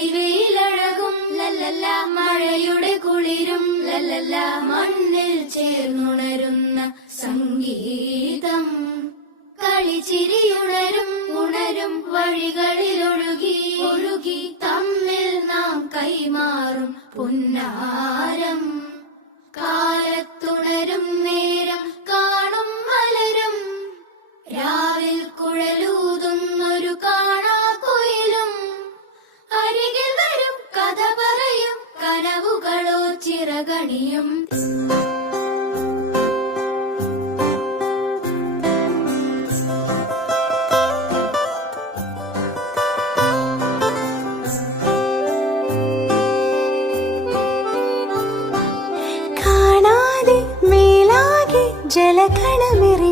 പൊടിവെയിലഴകും ലല്ലല്ല, മഴയുടെ കുളിരും ലല്ലല്ല, മണ്ണിൽ ചേർന്നുണരുന്ന സംഗീതം. കളിച്ചിരിയുണരും ഉണരും വഴികളിലൊഴുകി ഒഴുകി തമ്മിൽ നാം കൈമാറും പുന്നാരം. കാലത്തുണരും നേരം കാണും മലരും, രാവിൽ കുഴലൂതുന്നൊരു കാണാക്കുയിലും. അരികിൽ വരും കഥ പറയും കനവുകളോ ചിറകണിയും. ജലകണമിറി